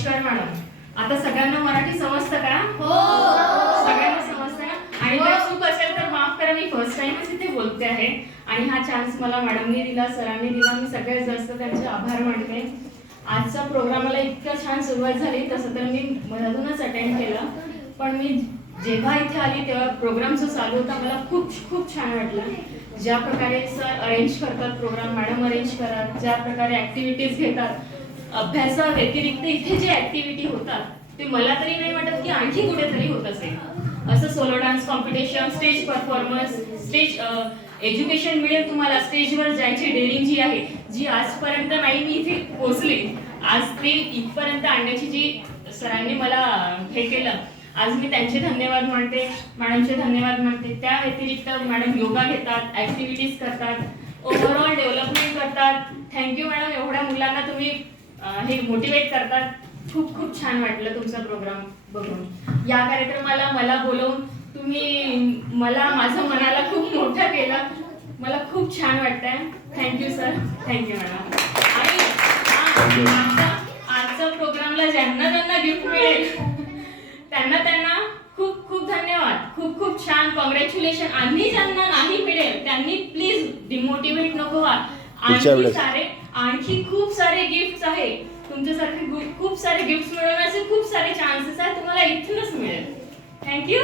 नमस्कार मॅडम. आता सगळ्यांना मराठी समजतं का? हो, सगळ्यांना समजतं का? आणि जर चूक असेल तर माफ करा, मी फर्स्ट टाइमच इथे बोलते आहे आणि हा चान्स मला मॅडमनी दिला, सरांनी दिला. मी सगळ्यात जास्त त्यांचे आभार मानते. आजचा प्रोग्रामाला इतकं छान सुरुवात झाली, तसं तर मी मधूनच अटेंड केलं, पण मी जेव्हा इथे आली तेव्हा प्रोग्राम जो चालू होता मला खूप खूप छान वाटलं. ज्या प्रकारे सर अरेंज करतात प्रोग्राम, मॅडम अरेंज करतात, ज्या प्रकारे ॲक्टिव्हिटीज घेतात, अभ्यासाव्यतिरिक्त इथे जे ॲक्टिव्हिटी होतात ते मला तरी नाही वाटत की आणखी कुठेतरी होत असेल. असं solo dance competition, stage performance, stage education मिळेल तुम्हाला. स्टेजवर जायची डेअरिंग जी आहे, जी आजपर्यंत नाही मी इथे पोहोचले, आज ते इथपर्यंत आणण्याची जी सरांनी मला हे केलं, आज मी त्यांचे धन्यवाद मानते, मॅडमचे धन्यवाद मानते. त्या व्यतिरिक्त मॅडम योगा घेतात, ॲक्टिव्हिटीज करतात, ओव्हरऑल डेव्हलपमेंट करतात. थँक्यू मॅडम, एवढ्या मुलांना तुम्ही हे मोटिवेट करतात. खूप खूप छान वाटलं तुमचा प्रोग्राम बघून. या कार्यक्रमाला मला बोलवून तुम्ही मला माझं मनाला खूप मोठं केलं. मला खूप छान वाटतंय. Thank you sir, thank you madam. आणि आजच्या प्रोग्रामला ज्यांना गिफ्ट मिळेल त्यांना खूप खूप धन्यवाद. खूप खूप छान, कॉंग्रॅच्युलेशन. आणि ज्यांना नाही मिळेल त्यांनी प्लीज डिमोटिवेट नको व्हा. आणखी खूप सारे गिफ्ट्स आहे. तुमच्यासारखे खूप सारे गिफ्ट्स मिळवण्याचे खूप सारे चान्सेस आहेत. तुम्हाला इथूनच मिळेल. थँक्यू.